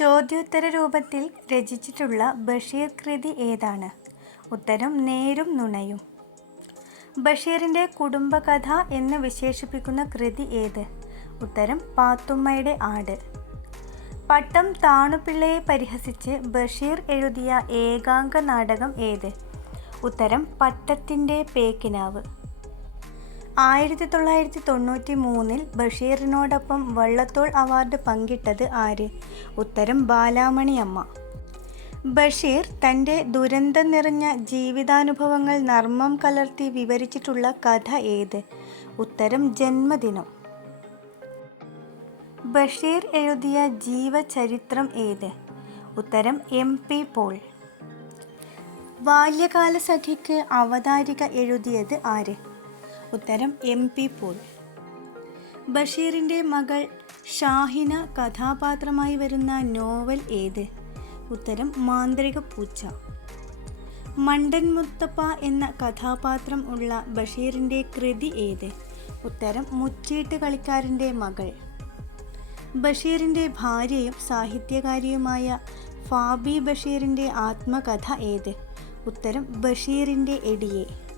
ചോദ്യോത്തര രൂപത്തിൽ രചിച്ചിട്ടുള്ള ബഷീർ കൃതി ഏതാണ്? ഉത്തരം നേരും നുണയും. ബഷീറിന്റെ കുടുംബകഥ എന്ന് വിശേഷിപ്പിക്കുന്ന കൃതി ഏത്? ഉത്തരം പാത്തുമ്മയുടെ ആട്. പട്ടം താണുപിള്ളയെ പരിഹസിച്ച് ബഷീർ എഴുതിയ ഏകാംഗ നാടകം ഏത്? ഉത്തരം പട്ടത്തിന്റെ പേക്കിനാവ്. ആയിരത്തി തൊള്ളായിരത്തി തൊണ്ണൂറ്റി മൂന്നിൽ ബഷീറിനോടൊപ്പം വള്ളത്തോൾ അവാർഡ് പങ്കിട്ടത് ആര്? ഉത്തരം ബാലാമണിയമ്മ. ബഷീർ തന്റെ ദുരന്തം നിറഞ്ഞ ജീവിതാനുഭവങ്ങൾ നർമ്മം കലർത്തി വിവരിച്ചിട്ടുള്ള കഥ ഏത്? ഉത്തരം ജന്മദിനം. ബഷീർ എഴുതിയ ജീവചരിത്രം ഏത്? ഉത്തരം എം പി പോൾ. ബാല്യകാലസഖിക്ക് അവതാരിക എഴുതിയത് ആര്? ഉത്തരം എം പി പോൾ. ബഷീറിന്റെ മകൾ ഷാഹിന കഥാപാത്രമായി വരുന്ന നോവൽ ഏത്? ഉത്തരം മാന്ത്രിക പൂച്ച. മണ്ടൻ മുത്തപ്പ എന്ന കഥാപാത്രം ഉള്ള ബഷീറിന്റെ കൃതി ഏത്? ഉത്തരം മുച്ചീട്ട് കളിക്കാരന്റെ മകൾ. ബഷീറിന്റെ ഭാര്യയും സാഹിത്യകാരിയുമായ ഫാബി ബഷീറിന്റെ ആത്മകഥ ഏത്? ഉത്തരം ബഷീറിന്റെ എടിയെ.